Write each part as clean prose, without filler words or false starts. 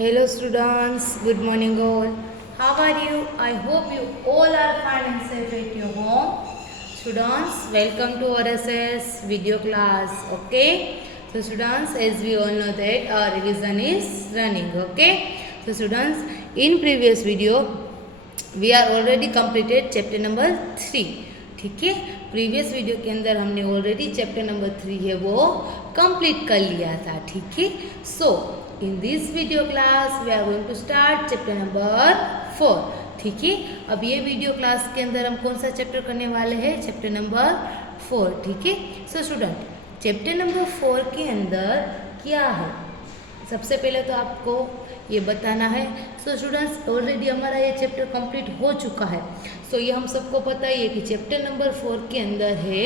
Hello students, good morning all. How are you? I hope you all are fine and safe at your home. Students, welcome to RSS video class. Okay. So students, as we all know that our revision is running. Okay. So students, in previous video we are already completed chapter number 3. ठीक है, previous video के अंदर हमने already chapter number 3 है वो complete कर लिया था. ठीक है, so in this video class we are going to start chapter number 4. ठीक है, अब ये वीडियो क्लास के अंदर हम कौन सा चैप्टर करने वाले हैं? Chapter number 4. ठीक है, सो स्टूडेंट चैप्टर नंबर 4 के अंदर क्या है सबसे पहले तो आपको ये बताना है. सो स्टूडेंट्स ऑलरेडी हमारा ये चैप्टर कंप्लीट हो चुका है. सो ये हम सबको पता ही है कि चैप्टर नंबर 4 के अंदर है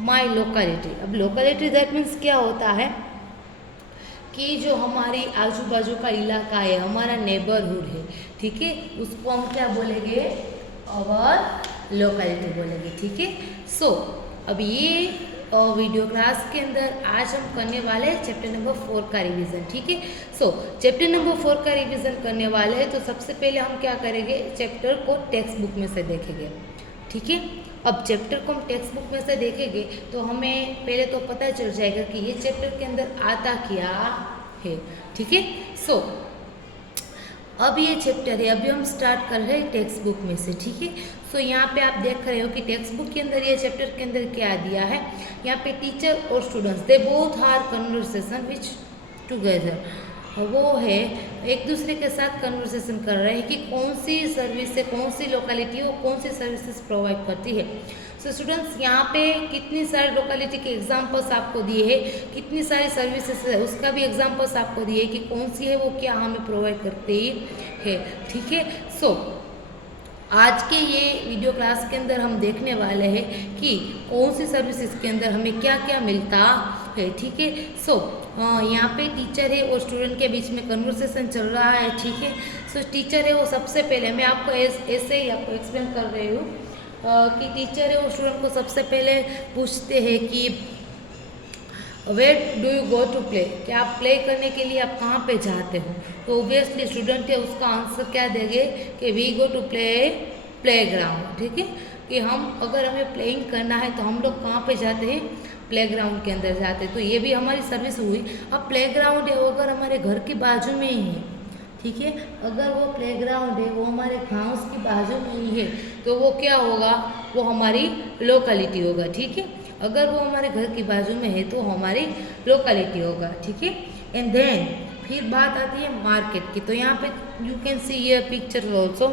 माय लोकेलिटी. अब लोकेलिटी दैट मीन्स क्या होता है कि जो हमारी आजू बाजू का इलाका है, हमारा नेबरहुड है, ठीक है, उसको हम क्या बोलेंगे? अवर लोकेलिटी बोलेंगे. ठीक है, सो अब ये वीडियो क्लास के अंदर आज हम करने वाले हैं चैप्टर नंबर 4 का रिवीजन. ठीक है, सो चैप्टर नंबर 4 का रिवीजन करने वाले हैं तो सबसे पहले हम क्या करेंगे? चैप्टर को टेक्स्ट बुक में से देखेंगे. ठीक है, अब चैप्टर को हम टेक्स्ट बुक में से देखेंगे तो हमें पहले तो पता चल जाएगा कि ये चैप्टर के अंदर आता क्या है. ठीक है, सो अब ये चैप्टर है, अभी हम स्टार्ट कर रहे हैं टेक्स्ट बुक में से. ठीक है, सो यहाँ पे आप देख रहे हो कि टेक्स्ट बुक के अंदर ये चैप्टर के अंदर क्या दिया है. यहाँ पे टीचर और students they both are conversation which together, वो है एक दूसरे के साथ कन्वर्सेशन कर रहे हैं कि कौन सी सर्विस है, कौन सी लोकेलिटी और कौन सी सर्विसेज प्रोवाइड करती है. सो स्टूडेंट्स यहाँ पे कितनी सारी लोकेलिटी के एग्जांपल्स आपको दिए हैं, कितनी सारी सर्विसेज है उसका भी एग्जांपल्स आपको दिए कि कौन सी है वो क्या हमें प्रोवाइड करती है. ठीक है, सो आज के ये वीडियो क्लास के अंदर हम देखने वाले हैं कि कौन सी सर्विसेज के अंदर हमें क्या क्या मिलता है. ठीक है, सो यहाँ पे टीचर है और स्टूडेंट के बीच में कन्वर्सेशन चल रहा है. ठीक है, सो टीचर है वो सबसे पहले मैं आपको ऐसे ही आपको एक्सप्लेन कर रही हूँ कि टीचर है वो स्टूडेंट को सबसे पहले पूछते हैं कि where do you go to play, कि आप प्ले करने के लिए आप कहाँ पे जाते हो. तो ओबियसली स्टूडेंट है उसका आंसर क्या देंगे कि we go to playground. ठीक है, कि हम अगर हमें प्लेइंग करना है तो हम लोग कहाँ पे जाते हैं? प्ले ग्राउंड के अंदर जाते हैं. तो ये भी हमारी सर्विस हुई. अब प्ले ग्राउंड है वो अगर हमारे घर के बाजू में ही है, ठीक है, अगर वो प्ले ग्राउंड है वो हमारे हाउस की बाजू में ही है तो वो क्या होगा? वो हमारी लोकेलिटी होगा. ठीक है, अगर वो हमारे घर की बाजू में है तो हमारी लोकेलिटी होगा. ठीक है, एंड देन फिर बात आती है मार्केट की. तो यहाँ पे यू कैन सी ये पिक्चर ऑल्सो.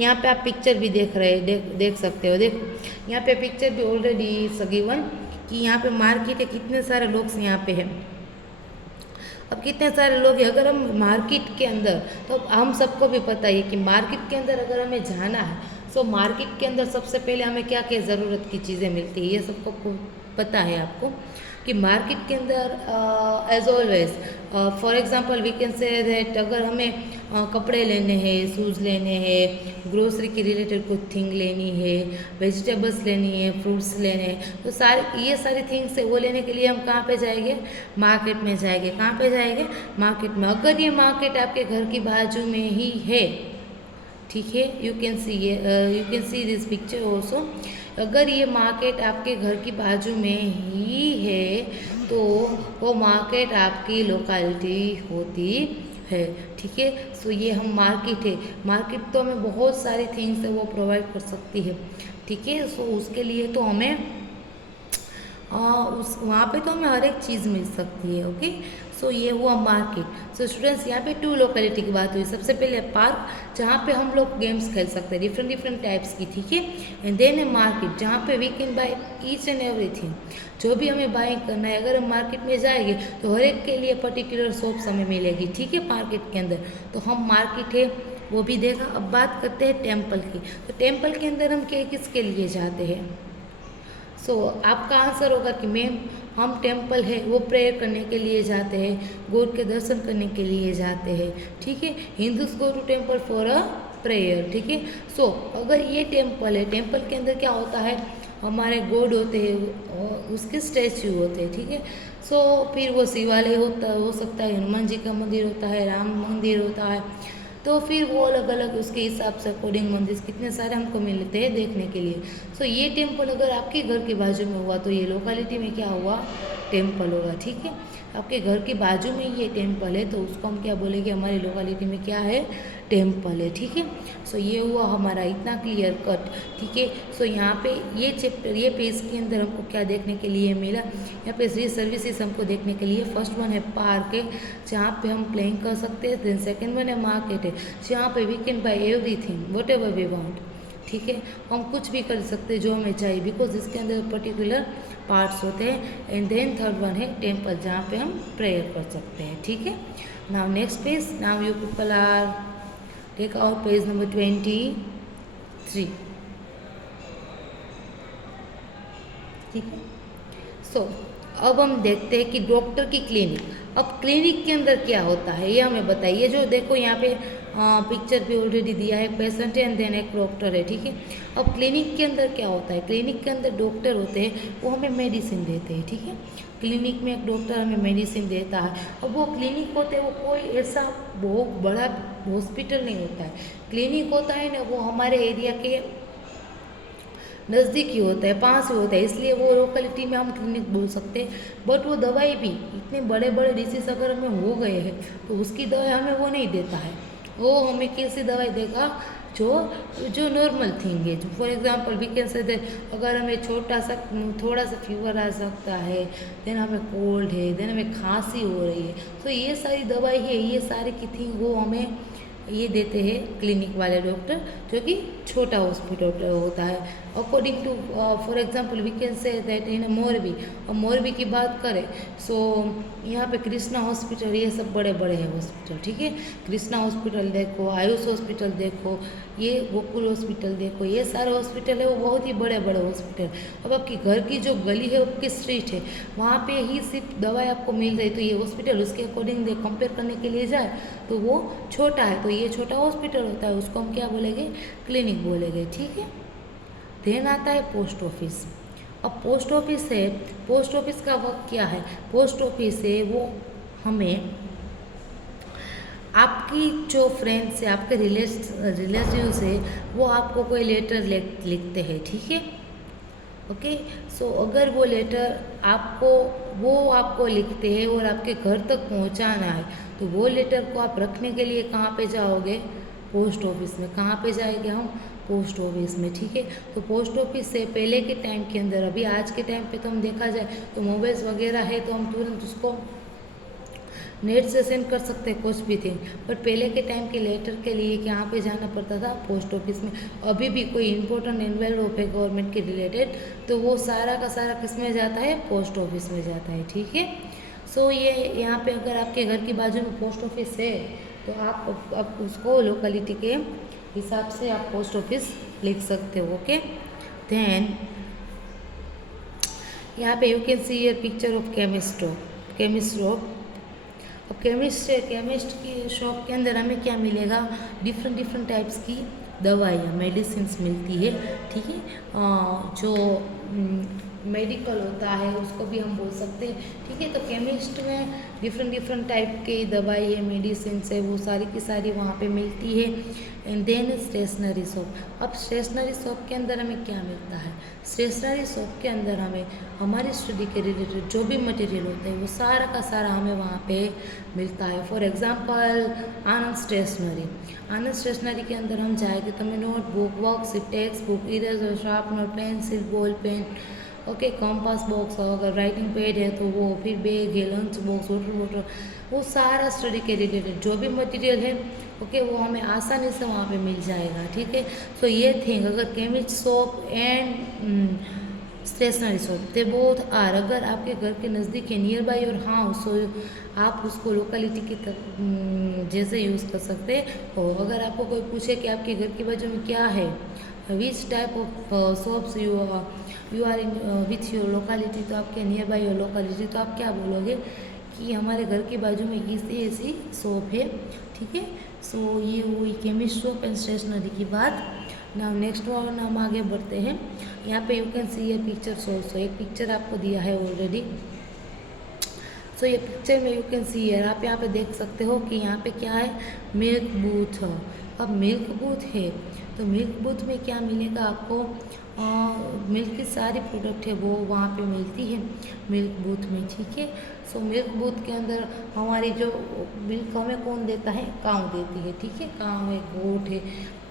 यहाँ पे आप पिक्चर भी देख रहे हैं, देख सकते हो. देखो यहाँ पे पिक्चर भी ऑलरेडी इज गिवन कि यहाँ पे मार्केट है, कितने सारे लोग यहाँ पे हैं. अब कितने सारे लोग हैं अगर हम मार्केट के अंदर, तो हम सबको भी पता है कि मार्केट के अंदर अगर हमें जाना है सो मार्केट के अंदर सबसे पहले हमें क्या क्या ज़रूरत की चीज़ें मिलती है ये सबको पता है आपको कि मार्केट के अंदर as always for example we can say that अगर हमें कपड़े लेने हैं, शूज़ लेने हैं, ग्रोसरी के रिलेटेड कुछ थिंग लेनी है, वेजिटेबल्स लेनी है, फ्रूट्स लेने हैं, तो ये सारी थिंग्स है वो लेने के लिए हम कहाँ पे जाएंगे? मार्केट में जाएंगे. कहाँ पे जाएंगे? मार्केट में. अगर ये मार्केट आपके घर की बाजू में ही है, ठीक है, you can see this picture also. अगर ये मार्केट आपके घर की बाजू में ही है तो वो मार्केट आपकी लोकेलिटी होती है. ठीक है, सो ये हम मार्केट है. मार्केट तो हमें बहुत सारी थिंग्स है वो प्रोवाइड कर सकती है. ठीक है, सो उसके लिए तो हमें वहाँ पे तो हमें हर एक चीज़ मिल सकती है. ओके, सो ये हुआ मार्केट. सो स्टूडेंट्स यहाँ पे 2 लोकेलिटी की बात हुई. सबसे पहले पार्क जहाँ पे हम लोग गेम्स खेल सकते हैं डिफरेंट टाइप्स की. ठीक है, एंड देन है मार्केट जहाँ पे we can buy each and everything. जो भी हमें बाय करना है अगर हम मार्केट में जाएंगे तो हर एक के लिए पर्टिकुलर शॉप्स हमें मिलेगी. ठीक है, मार्केट के अंदर तो हम मार्केट है वो भी देखा. अब बात करते हैं टेम्पल की. तो टेम्पल के अंदर हम किसके लिए जाते हैं? सो आपका आंसर होगा कि मैम हम टेम्पल है वो प्रेयर करने के लिए जाते हैं, गॉड के दर्शन करने के लिए जाते हैं. ठीक है, Hindus go to temple for a prayer. ठीक है, सो अगर ये टेम्पल है, टेम्पल के अंदर क्या होता है? हमारे गॉड होते हैं और उसके स्टैचू होते हैं, ठीक है। सो फिर वो शिवालय होता हो सकता है, हनुमान जी का मंदिर होता है, राम मंदिर होता है, तो फिर वो अलग अलग उसके हिसाब से अकॉर्डिंग मंदिर कितने सारे हमको मिलते हैं देखने के लिए। सो ये टेम्पल अगर आपके घर के बाजू में हुआ तो ये लोकेलिटी में क्या हुआ, टेम्पल होगा, ठीक है। आपके घर के बाजू में ये टेम्पल है तो उसको हम क्या बोलेंगे, हमारी लोकेलिटी में क्या है, टेम्पल है, ठीक है। सो ये हुआ हमारा इतना क्लियर कट, ठीक है। सो यहाँ पे ये चैप्टर, ये पेज के अंदर हमको क्या देखने के लिए मिला, यहाँ पे फ्री सर्विसेज हमको देखने के लिए फर्स्ट वन है पार्क है जहाँ पे हम प्लेइंग कर सकते हैं, देन सेकेंड वन है मार्केट है जहाँ पे we can buy everything whatever we want, ठीक है। हम कुछ भी कर सकते हैं जो हमें चाहिए, बिकॉज इसके अंदर पर्टिकुलर पार्ट्स होते हैं। एंड देन थर्ड वन है टेम्पल जहाँ पे हम प्रेयर कर सकते हैं, ठीक है। Now next page, now you people are take out page number 23, ठीक है। सो अब हम देखते हैं कि डॉक्टर की क्लिनिक, अब क्लिनिक के अंदर क्या होता है ये हमें बताइए। जो देखो यहाँ पे पिक्चर भी ऑलरेडी दिया है, पेशेंट है एंड देन एक डॉक्टर है, ठीक है। अब क्लिनिक के अंदर क्या होता है, क्लिनिक के अंदर डॉक्टर होते हैं, वो हमें मेडिसिन देते हैं, ठीक है। क्लिनिक में एक डॉक्टर हमें मेडिसिन देता है। अब वो क्लिनिक होते हैं, वो कोई ऐसा बहुत बड़ा हॉस्पिटल नहीं होता है। क्लिनिक होता है ना, वो हमारे एरिया के नज़दीक ही होता है, पास ही होता है, इसलिए वो लोकेलिटी में हम क्लिनिक बोल सकते हैं। बट वो दवाई भी इतने बड़े बड़े डिसीज अगर हमें हो गए हैं तो उसकी दवाई हमें वो नहीं देता है, वो हमें कैसी दवाई देगा, जो नॉर्मल थिंग है। For example we can say अगर हमें थोड़ा सा फीवर आ सकता है, देन हमें कोल्ड है, देन हमें खांसी हो रही है, तो ये सारी दवाई है, ये सारी की थिंग वो हमें ये देते हैं क्लिनिक वाले डॉक्टर, जो कि छोटा हॉस्पिटल होता है। According to for example we can say that in Morbi, और मोरबी की बात करें सो यहाँ पे कृष्णा हॉस्पिटल, ये सब बड़े बड़े हैं हॉस्पिटल, ठीक है। कृष्णा हॉस्पिटल देखो, आयुष हॉस्पिटल देखो, ये गोकुल हॉस्पिटल देखो, ये सारे हॉस्पिटल है वो बहुत ही बड़े बड़े हॉस्पिटल। अब आपकी घर की जो गली है, आपकी स्ट्रीट है, वहाँ पे ही सिर्फ दवाई आपको मिल रही, तो ये हॉस्पिटल उसके अकॉर्डिंग कंपेयर करने के लिए जाए तो वो छोटा है, तो ये छोटा हॉस्पिटल होता है, उसको हम क्या बोलेंगे, क्लिनिक बोलेंगे, ठीक है। देन आता है पोस्ट ऑफिस। अब पोस्ट ऑफिस है, पोस्ट ऑफिस का वर्क क्या है, पोस्ट ऑफिस है वो हमें आपकी जो फ्रेंड्स है, आपके रिलेटिव्स है, वो आपको कोई लेटर लिखते हैं, ठीक है। ओके, सो अगर वो लेटर आपको लिखते हैं और आपके घर तक पहुंचाना है, तो वो लेटर को आप रखने के लिए कहाँ पे जाओगे, पोस्ट ऑफिस में। कहाँ पे जाएंगे हम, पोस्ट ऑफिस में, ठीक है। तो पोस्ट ऑफिस से पहले के टाइम के अंदर, अभी आज के टाइम पे तो हम देखा जाए तो मोबाइल्स वगैरह है तो हम तुरंत उसको नेट से सेंड कर सकते हैं कुछ भी थिंग, बट पहले के टाइम के लेटर के लिए कहाँ पे जाना पड़ता था, पोस्ट ऑफिस में। अभी भी कोई इंपॉर्टेंट एनवेलप है गवर्नमेंट के रिलेटेड तो वो सारा का सारा किस में जाता है, पोस्ट ऑफिस में जाता है, ठीक है। सो ये यहाँ पे अगर आपके घर की बाजू में पोस्ट ऑफिस है तो आप उसको लोकेलिटी के हिसाब से आप पोस्ट ऑफिस लिख सकते हो, ओके। देन यहाँ पे you can see your picture of chemist shop. अब केमिस्ट की शॉप के अंदर हमें क्या मिलेगा, डिफरेंट टाइप्स की दवाइयाँ, मेडिसिन्स मिलती है, ठीक है। जो मेडिकल होता है उसको भी हम बोल सकते हैं, ठीक है। तो केमिस्ट में डिफरेंट टाइप की दवाई है, मेडिसिन है, वो सारी की सारी वहाँ पे मिलती है। And then stationery shop. अब स्टेशनरी शॉप के अंदर हमें क्या मिलता है, स्टेशनरी शॉप के अंदर हमें हमारी स्टडी के रिलेटेड जो भी मटेरियल होता है वो सारा का सारा हमें वहाँ पे मिलता है। फॉर एग्जांपल आनंद स्टेशनरी के अंदर हम जाएंगे तो हमें notebook, worksheet, text book, eraser, sharpener, pencil, ball pen, okay, compass box, अगर राइटिंग पैड है तो वो, फिर बैग है, लंच बॉक्स, वाटर बॉटल, वो सारा स्टडी के रिलेटेड जो भी मटेरियल है, ओके, वो हमें आसानी से वहाँ पे मिल जाएगा, ठीक है। सो ये थिंग अगर chemist shop and stationery shop they both are, अगर आपके घर के नज़दीक है, near by your house, so आप उसको लोकेलिटी की जैसे यूज़ कर सकते हैं। और अगर आपको कोई पूछे कि आपके घर की बाजू में क्या है, which type of shops you are in with your locality, तो आपके नियर बाई योर लोकेलिटी, तो आप क्या बोलोगे कि हमारे घर के बाजू में ऐसी शॉप है, ठीक है। सो ये हुई केमिस्ट शॉप एंड स्टेशनरी की बात। नाउ नेक्स्ट वन हम आगे बढ़ते हैं। यहाँ पे यू कैन सी ये पिक्चर्स ऑल्सो, एक पिक्चर आपको दिया है ऑलरेडी। सो ये पिक्चर में यू कैन सी हियर, आप यहाँ पे देख सकते हो कि यहाँ पे क्या है, मिल्क बूथ। अब मिल्क बूथ है तो मिल्क बूथ में क्या मिलेगा आपको, मिल्क की सारी प्रोडक्ट है वो वहाँ पे मिलती है मिल्क बूथ में, ठीक है। सो मिल्क बूथ के अंदर हमारी जो मिल्क हमें कौन देता है, काऊ देती है, ठीक है। काऊ है, गोट है,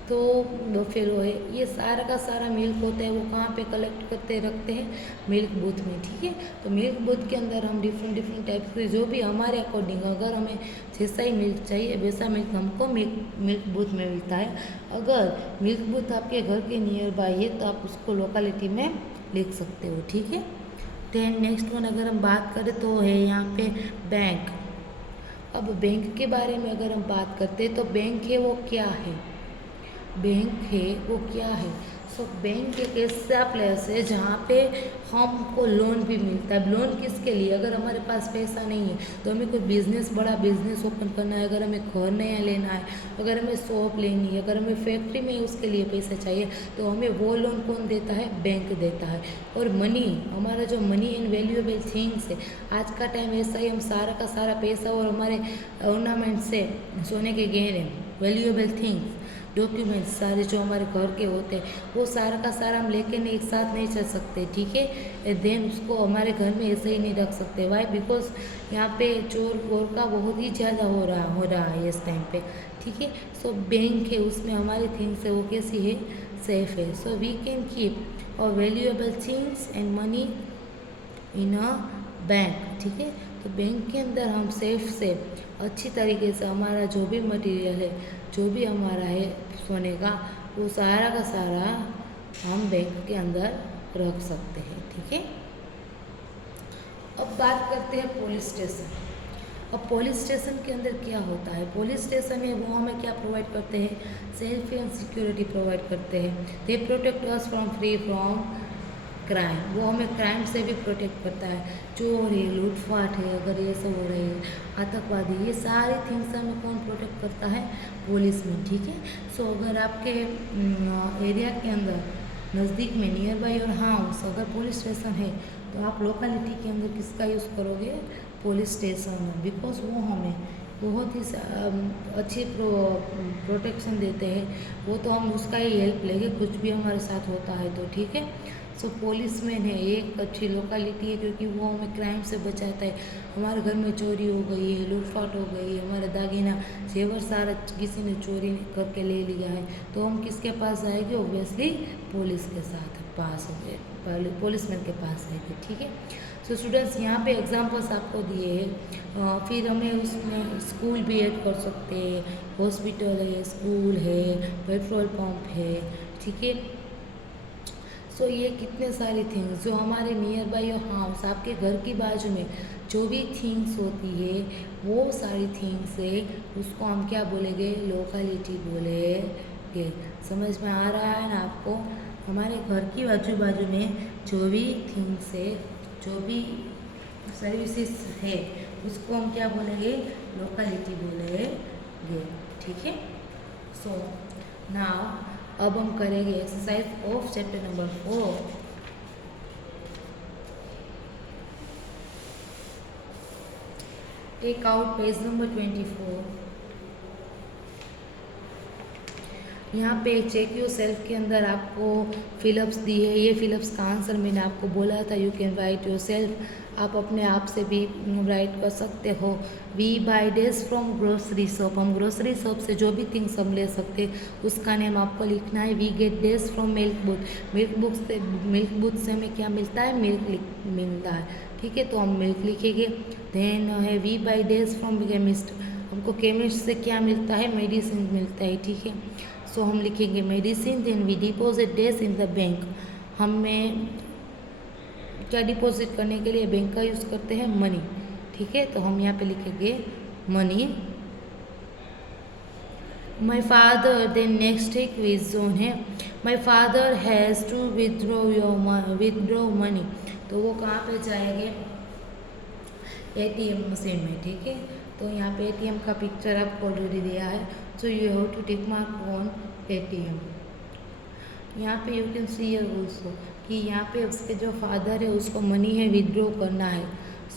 तो फिर वो है, ये सारा का सारा मिल्क होता है वो कहाँ पे कलेक्ट करते रखते हैं, मिल्क बूथ में, ठीक है। तो मिल्क बूथ के अंदर हम डिफरेंट टाइप के जो भी हमारे अकॉर्डिंग, अगर हमें जैसा ही मिल्क चाहिए वैसा मिल्क हमको मिल्क बूथ में मिलता है। अगर मिल्क बूथ आपके घर के नियर बाय है तो आप उसको लोकेलिटी में लिख सकते हो, ठीक है। देन नेक्स्ट वन अगर हम बात करें तो है यहाँ पे बैंक। अब बैंक के बारे में अगर हम बात करते हैं तो बैंक है वो क्या है, बैंक है वो क्या है। सो बैंक एक ऐसा प्लेस है जहाँ पे हमको लोन भी मिलता है। लोन किसके लिए, अगर हमारे पास पैसा नहीं है तो हमें कोई बिजनेस, बड़ा बिजनेस ओपन करना है, अगर हमें घर नया लेना है, अगर हमें शॉप लेनी है, अगर हमें फैक्ट्री में उसके लिए पैसा चाहिए तो हमें वो लोन कौन देता है, बैंक देता है। और मनी, हमारा जो मनी एंड वैल्यूएबल थिंग्स है, आज का टाइम ऐसा ही, हम सारा का सारा पैसा और हमारे ऑर्नामेंट से, सोने के गहने, वैल्यूएबल थिंग्स, डॉक्यूमेंट्स सारे जो हमारे घर के होते हैं वो सारा का सारा हम लेके नहीं, एक साथ नहीं चल सकते, ठीक है। देन उसको हमारे घर में ऐसे ही नहीं रख सकते। वाई, बिकॉज यहाँ पे चोर वोर का बहुत ही ज़्यादा हो रहा है इस टाइम पे, ठीक है। सो बैंक है, उसमें हमारी थिंग्स है वो कैसी है, सेफ है। सो वी कैन कीप और valuable things and money in a bank, ठीक है। तो बैंक के अंदर हम सेफ से अच्छी तरीके से हमारा जो भी मटेरियल है, जो भी हमारा है सोने का, वो सारा का सारा हम बैंक के अंदर रख सकते हैं, ठीक है। अब बात करते हैं पुलिस स्टेशन। अब पुलिस स्टेशन के अंदर क्या होता है, पुलिस स्टेशन में वो हमें क्या प्रोवाइड करते हैं, सेफ्टी एंड सिक्योरिटी प्रोवाइड करते हैं। They protect us free from crime, वो हमें क्राइम से भी प्रोटेक्ट करता है। चोर है, लूटपाट है, अगर ये सब हो रही है, आतंकवादी, ये सारी थिंग्स हमें कौन प्रोटेक्ट करता है, पुलिस में, ठीक है। सो अगर आपके एरिया के अंदर नज़दीक में नियर बाई योर हाउस अगर पुलिस स्टेशन है तो आप लोकेलिटी के अंदर किसका यूज़ करोगे, पुलिस स्टेशन, बिकॉज वो हमें बहुत ही अच्छी प्रोटेक्शन देते हैं। वो तो हम उसका ही हेल्प लेंगे कुछ भी हमारे साथ होता है तो, ठीक है। सो पुलिसमैन है एक अच्छी लोकेलिटी है क्योंकि वो हमें क्राइम से बचाता है। हमारे घर में चोरी हो गई है, लूटपाट हो गई है, हमारा दागिना जेवर सारा किसी ने चोरी करके ले लिया है तो हम किसके पास जाएंगे, ऑब्वियसली पुलिस के साथ पास होंगे, पुलिसमैन के पास जाएंगे, ठीक है। सो स्टूडेंट्स यहाँ पे एग्जांपल्स आपको दिए हैं, फिर हमें उसमें स्कूल भी ऐड कर सकते हैं, हॉस्पिटल है, स्कूल है, पेट्रोल पंप है, ठीक है। सो ये कितने सारी थिंग्स जो हमारे नियर बाय योर हाउस, आपके घर की बाजू में जो भी थिंग्स होती है वो सारी थिंग्स है, उसको हम क्या बोलेंगे, लोकेलिटी बोलेंगे। समझ में आ रहा है ना आपको, हमारे घर की बाजू में जो भी थिंग्स है, जो भी सर्विसेज है उसको हम क्या बोलेंगे, लोकेलिटी बोलेंगे, ठीक है। सो नाउ अब हम करेंगे exercise of chapter number 4। Take out page number 24। यहाँ पे चेक योर सेल्फ के अंदर आपको फिलअप्स दी है। ये फिलअप्स का आंसर मैंने आपको बोला था, you can write yourself, आप अपने आप से भी राइट कर सकते हो। We buy these from grocery shop, हम ग्रोसरी शॉप से जो भी थिंग्स हम ले सकते हैं उसका नेम आपको लिखना है। We get these from milk booth, milk booth से हमें क्या मिलता है, मिल्क मिलता है, ठीक है। तो हम मिल्क लिखेंगे। देन है we buy these from chemist, हमको केमिस्ट से क्या मिलता है, मेडिसिन मिलता है, ठीक है। सो हम लिखेंगे medicine. Then we deposit these in the bank, हमें क्या डिपॉजिट करने के लिए बैंक का यूज़ करते हैं, मनी, ठीक है। तो हम यहाँ पे लिखेंगे money. My father, then next एक क्विज जोन है, my father has to withdraw money, तो वो कहाँ पे जाएंगे, ATM मशीन में, ठीक है। तो यहाँ पे ATM का पिक्चर आपको ऑलरेडी दिया है, so you have to tick mark on ATM। यहाँ पे यू कैन सी ऑल्सो कि यहाँ पे उसके जो फादर है उसको मनी है विड्रॉ करना है।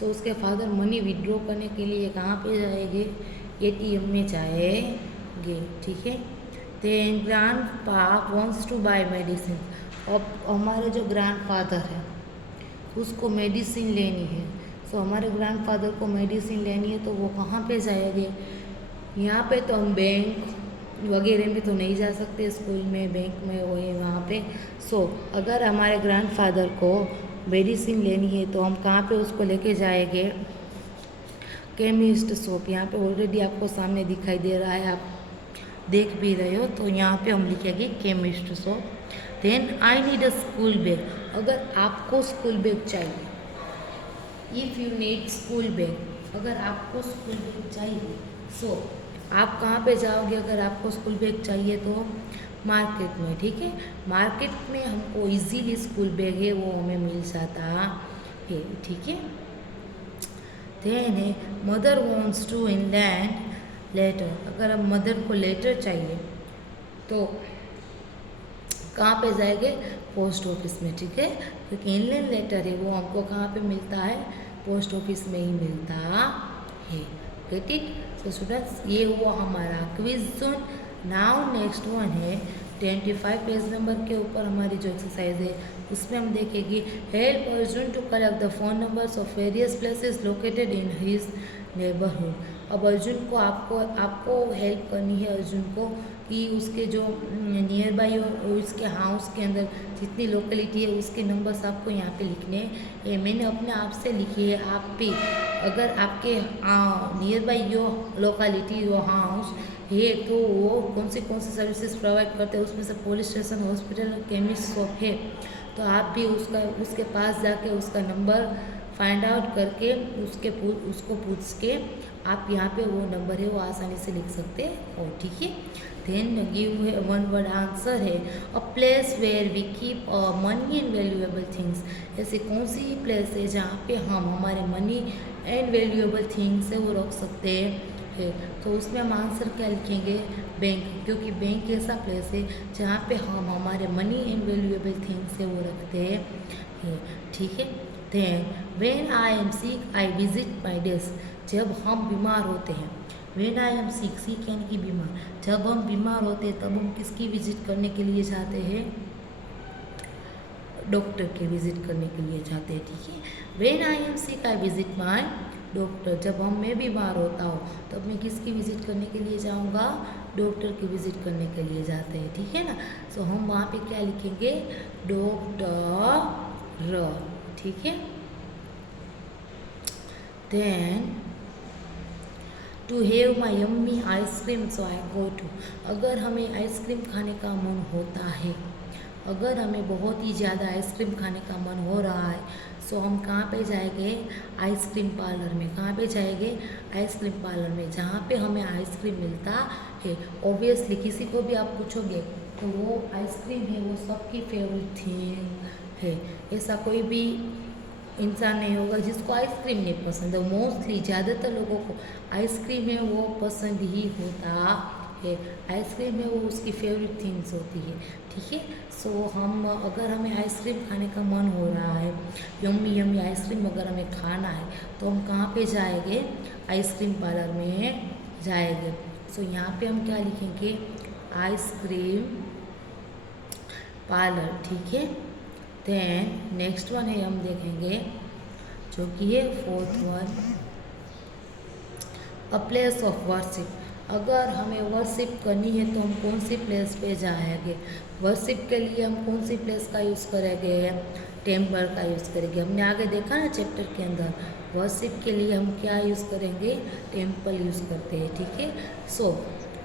सो उसके फादर मनी विड्रॉ करने के लिए कहाँ पे जाएंगे? एटीएम में जाएंगे, ठीक है। Then grandpa wants to buy medicine. अब हमारे जो ग्रैंडफादर है उसको मेडिसिन लेनी है। सो हमारे ग्रैंडफादर को मेडिसिन लेनी है तो वो कहाँ पे जाएंगे? यहाँ पे तो हम बैंक वगैरह में तो नहीं जा सकते, स्कूल में बैंक में वो है वहाँ पे। सो अगर हमारे ग्रैंडफादर को मेडिसिन लेनी है तो हम कहाँ पे उसको लेके जाएंगे? Chemist shop. यहाँ पे ऑलरेडी आपको सामने दिखाई दे रहा है, आप देख भी रहे हो। तो यहाँ पे हम लिखेंगे chemist shop. Then I need a school bag. अगर आपको स्कूल बैग चाहिए, if you need school bag, अगर आपको स्कूल बैग चाहिए सो आप कहाँ पे जाओगे? अगर आपको स्कूल बैग चाहिए तो मार्केट में, ठीक है। मार्केट में हमको इजीली स्कूल बैग है वो हमें मिल जाता है, ठीक है। देन है mother wants to inland letter. अगर हम मदर को लेटर चाहिए तो कहाँ पे जाएंगे? पोस्ट ऑफिस में, ठीक है। क्योंकि इनलैंड लेटर है वो हमको कहाँ पे मिलता है? पोस्ट ऑफिस में ही मिलता है, गेट इट। सो स्टूडेंट्स ये हुआ हमारा क्विज। नाउ नेक्स्ट वन है 25 पेज नंबर के ऊपर हमारी जो एक्सरसाइज है उसमें हम देखेंगे help Arjun to collect the phone numbers of various places located in his neighbourhood. अब अर्जुन को आपको हेल्प करनी है अर्जुन को कि उसके जो नियर बाई उसके हाउस के अंदर जितनी लोकेलिटी है उसके नंबर्स आपको यहाँ पे लिखने हैं। ये मैंने अपने आप से लिखी है, आप भी अगर आपके near by your locality your house है तो वो कौन सी सर्विसेज प्रोवाइड करते हैं उसमें से police station, hospital, chemist shop है तो आप भी उसके पास जाके उसका नंबर फाइंड आउट करके उसको पूछ के आप यहाँ पे वो नंबर है वो आसानी से लिख सकते हो, ठीक है। देन गिव है वन वर्ड आंसर है a place where we keep money and valuable things. ऐसी कौन सी प्लेस है जहाँ पे हम हमारे मनी एंड वैल्यूएबल थिंग्स है वो रख सकते हैं। तो उसमें हम आंसर क्या लिखेंगे? बैंक, क्योंकि बैंक ऐसा प्लेस है जहाँ पे हम हमारे मनी एंड वैल्यूएबल थिंग्स है वो रखते हैं, ठीक है। Then when I am sick I visit my desk. जब हम बीमार होते हैं, व्हेन आई एम सिक यानी कि बीमार, जब हम बीमार होते हैं तब हम किसकी विजिट करने के लिए जाते हैं? डॉक्टर के विजिट करने के लिए जाते हैं, ठीक है। When I am sick I visit my doctor. जब मैं बीमार होता हूँ तब मैं किसकी विजिट करने के लिए जाऊँगा? डॉक्टर की विजिट करने के लिए जाते हैं, ठीक है ना। सो हम वहाँ पे क्या लिखेंगे? डॉक्टर, ठीक है। Then to have my yummy ice cream so I go to. अगर हमें आइसक्रीम खाने का मन होता है, अगर हमें बहुत ही ज़्यादा आइसक्रीम खाने का मन हो रहा है सो हम कहाँ पे जाएंगे? आइसक्रीम पार्लर में। कहाँ पे जाएंगे? आइसक्रीम पार्लर में, जहाँ पे हमें आइसक्रीम मिलता है। ऑब्वियसली किसी को भी आप पूछोगे तो वो आइसक्रीम है वो सबकी फेवरेट थिंग है। ऐसा कोई भी इंसान नहीं होगा जिसको आइसक्रीम नहीं पसंद है। मोस्टली ज़्यादातर लोगों को आइसक्रीम है वो पसंद ही होता है। आइसक्रीम है वो उसकी फेवरेट थिंग्स होती है, ठीक है। सो हम अगर हमें आइसक्रीम खाने का मन हो रहा है, यम्मी यम्मी आइसक्रीम अगर हमें खाना है तो हम कहाँ पे जाएंगे? आइसक्रीम पार्लर में जाएंगे। सो यहाँ पे हम क्या लिखेंगे? आइसक्रीम पार्लर, ठीक है। देन नेक्स्ट वन है हम देखेंगे जो कि है 4th one, a place of worship. अगर हमें वर्शिप करनी है तो हम कौन सी प्लेस पे जाएंगे? वर्शिप के लिए हम कौन सी प्लेस का यूज़ करेंगे? टेम्पल का यूज़ करेंगे। हमने आगे देखा ना चैप्टर के अंदर, वर्शिप के लिए हम क्या यूज़ करेंगे? टेम्पल यूज़ करते हैं, ठीक है। सो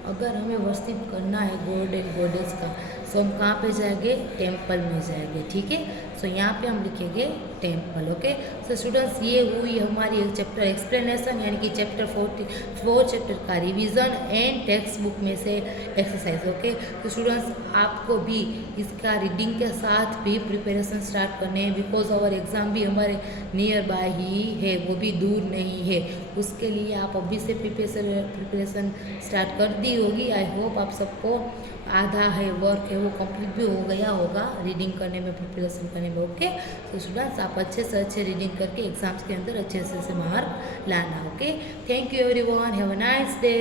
अगर हमें वर्शिप करना है गॉड एंड गॉडेस का सो हम कहाँ पे जाएंगे? टेम्पल में जाएंगे, ठीक है। सो यहाँ पे हम लिखेंगे टेम्पल, ओके। सो स्टूडेंट्स ये हुई हमारी एक चैप्टर एक्सप्लेनेशन यानी कि चैप्टर 44 चैप्टर का रिवीजन एंड टेक्स्ट बुक में से एक्सरसाइज, ओके। तो स्टूडेंट्स आपको भी इसका रीडिंग के साथ भी प्रिपरेशन स्टार्ट करने हैं बिकॉज और एग्ज़ाम भी हमारे नियर बाय ही है, वो भी दूर नहीं है। उसके लिए आप अभी से प्रिपरेशन स्टार्ट कर दी होगी। आई होप आप सबको आधा है वर्क है वो कंप्लीट भी हो गया होगा रीडिंग करने में, प्रिपरेशन करने में। ओके, तो स्टूडेंट्स आप अच्छे से अच्छे रीडिंग करके एग्जाम्स के अंदर अच्छे से मार्क लाना। Okay, thank you everyone, have a nice day.